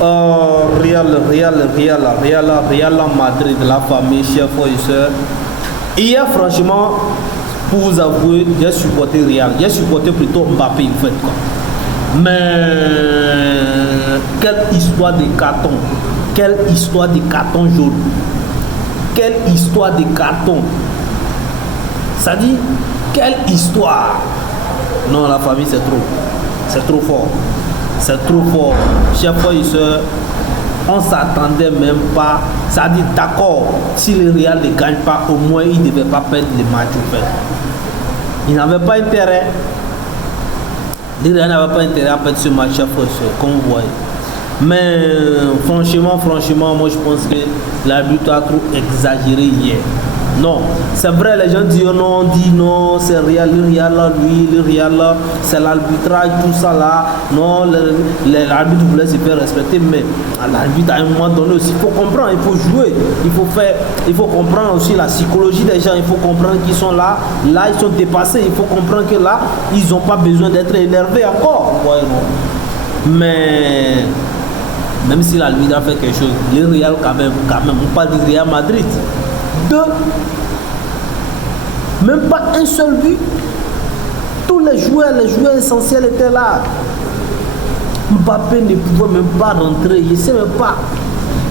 Real Madrid, la famille, chers frères et sœurs. Hier, franchement, pour vous avouer, j'ai supporté Real. J'ai supporté plutôt Mbappé, en fait, quoi. Mais quelle histoire de carton. Quelle histoire de carton jaune. Quelle histoire de carton. Ça dit, quelle histoire. Non, la famille, c'est trop. C'est trop fort. C'est trop fort. Chers frères et sœurs, on s'attendait même pas. Ça dit, d'accord, si le Real ne gagne pas, au moins il ne devait pas perdre le match au fait. Il n'avait pas intérêt. Le Real n'avait pas intérêt à perdre ce match, chers frères et sœurs, comme vous voyez. Mais franchement, moi je pense que l'arbitre a trop exagéré hier. Non, c'est vrai, les gens disent non, c'est Real, le Real là, lui, le Real là, c'est l'arbitrage, tout ça là. Non, l'arbitre voulait se faire respecter, mais l'arbitre à un moment donné aussi, il faut comprendre, il faut jouer, il faut comprendre aussi la psychologie des gens, il faut comprendre qu'ils sont là, ils sont dépassés, il faut comprendre que là, ils n'ont pas besoin d'être énervés encore. Ouais, non. Mais même si l'arbitre a fait quelque chose, le Real quand même, on parle du Real Madrid. Même pas un seul but. Tous les joueurs essentiels étaient là. Mbappé ne pouvait même pas rentrer. Je ne sais même pas.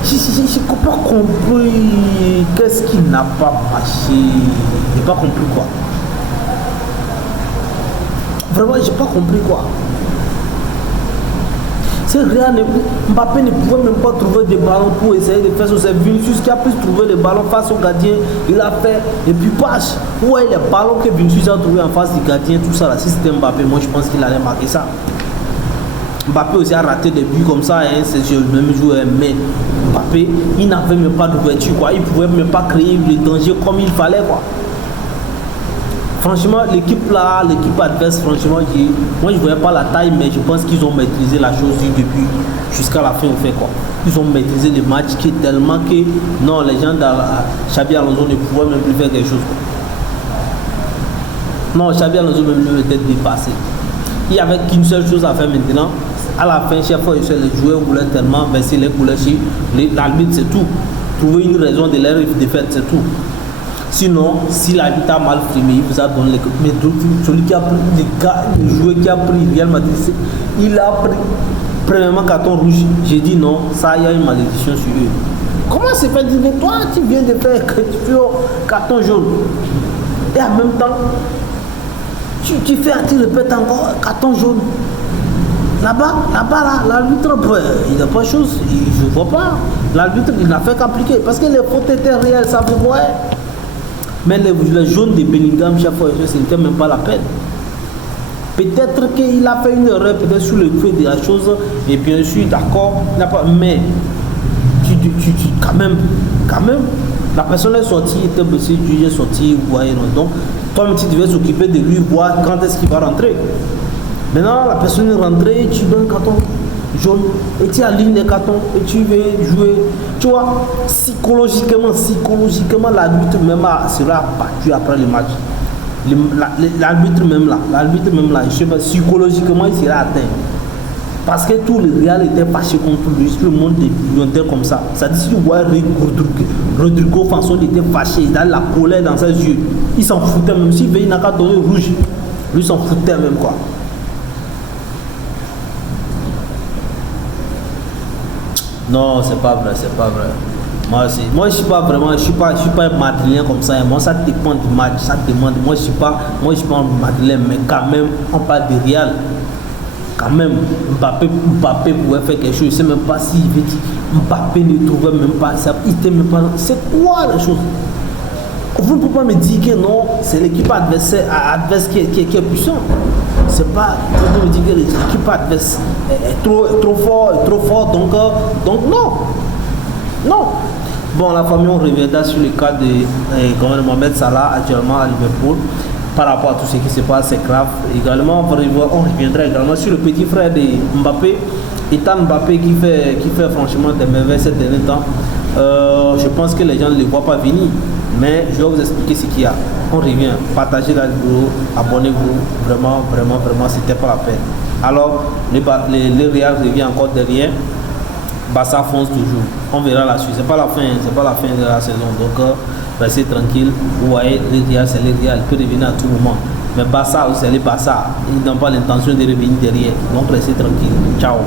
Je n'ai pas compris. Qu'est-ce qui n'a pas marché? Je n'ai pas compris quoi. Vraiment, je n'ai pas compris quoi. C'est rien, Mbappé ne pouvait même pas trouver des ballons pour essayer de faire sur ses Vinicius qui a pu trouver les ballons face au gardien. Il a fait, et puis passe. Ouais, les ballons que Vinicius a trouvé en face du gardien, tout ça là, si c'était Mbappé, moi je pense qu'il allait marquer ça. Mbappé aussi a raté des buts comme ça, hein, c'est le même joueur, mais Mbappé, il n'avait même pas d'ouverture, quoi. Il ne pouvait même pas créer le danger comme il fallait, quoi. Franchement, l'équipe adverse, franchement, moi je ne voyais pas la taille, mais je pense qu'ils ont maîtrisé la chose du début jusqu'à la fin, au fait quoi. Ils ont maîtrisé le match qui est tellement que non, les gens de Xabi Alonso ne pouvaient même plus faire quelque chose. Non, Xabi Alonso même était dépassé. Il n'y avait qu'une seule chose à faire maintenant. À la fin, chaque fois, les joueurs voulaient tellement verser les couleurs sur l'arbitre, c'est tout. Trouver une raison de leur défaite, c'est tout. Sinon, si l'arbitre a mal filmé, il vous a donné les... Mais celui qui a pris, le joueur qui a pris Real Madrid, il a pris premièrement carton rouge. J'ai dit non, ça, il y a une malédiction sur eux. Comment c'est fait dire, toi, tu viens de faire carton jaune. Et en même temps, tu répètes encore carton jaune. Là-bas, l'arbitre, il n'a pas de chose, je ne vois pas. L'arbitre, il n'a fait qu'appliquer. Parce que les fautes étaient réelles, ça vous voit. Mais les jaunes de Bellingham, chaque fois, ce n'était même pas la peine. Peut-être qu'il a fait une erreur, peut-être sur le fait de la chose, et bien sûr, d'accord, mais quand même, la personne est sortie, était blessée, tu es sorti, vous voyez, donc, toi-même, tu devais s'occuper de lui, voir quand est-ce qu'il va rentrer. Maintenant, la personne est rentrée, tu donnes un carton jaune, et tu alignes les cartons, et tu veux jouer. Tu vois, psychologiquement, l'arbitre même sera battu après le match. L'arbitre même là, je sais pas, psychologiquement, il sera atteint. Parce que tout le Real était fâché contre lui, tout le monde était comme ça. Ça dit, si tu vois Rodrigo Fanson était fâché, il a la colère dans ses yeux. Il s'en foutait même, s'il n'a qu'à donner rouge, lui s'en foutait même quoi. Non, c'est pas vrai. Moi je suis pas un madrilène comme ça. Moi ça dépend du match, ça demande. Moi je suis pas un madrilène, mais quand même on parle de Real. Quand même, Mbappé pouvait faire quelque chose. Je ne sais même pas s'il veut dire Mbappé ne trouvait même pas ça. Il était même pas. C'est quoi la chose? Vous ne pouvez pas me dire que non, c'est l'équipe adverse qui est puissant. C'est pas, vous me dire que l'équipe adverse est trop fort, donc non. Bon, la famille, on reviendra sur le cas de Mohamed Salah actuellement à Liverpool. Par rapport à tout ce qui se passe, c'est grave. Également, on reviendra également sur le petit frère de Mbappé, Ethan Mbappé, qui fait franchement des merveilles ces derniers temps. Je pense que les gens ne le voient pas venir. Mais je vais vous expliquer ce qu'il y a. On revient, partagez la vidéo, abonnez-vous. Vraiment, c'était pas la peine. Alors, le Real revient encore derrière. Barça fonce toujours. On verra la suite. C'est pas la fin de la saison. Donc, restez tranquille. Vous voyez, le Real, c'est le Real. Il peut revenir à tout moment. Mais Barça, c'est le Barça. Ils n'ont pas l'intention de revenir derrière. Donc, restez tranquille. Ciao.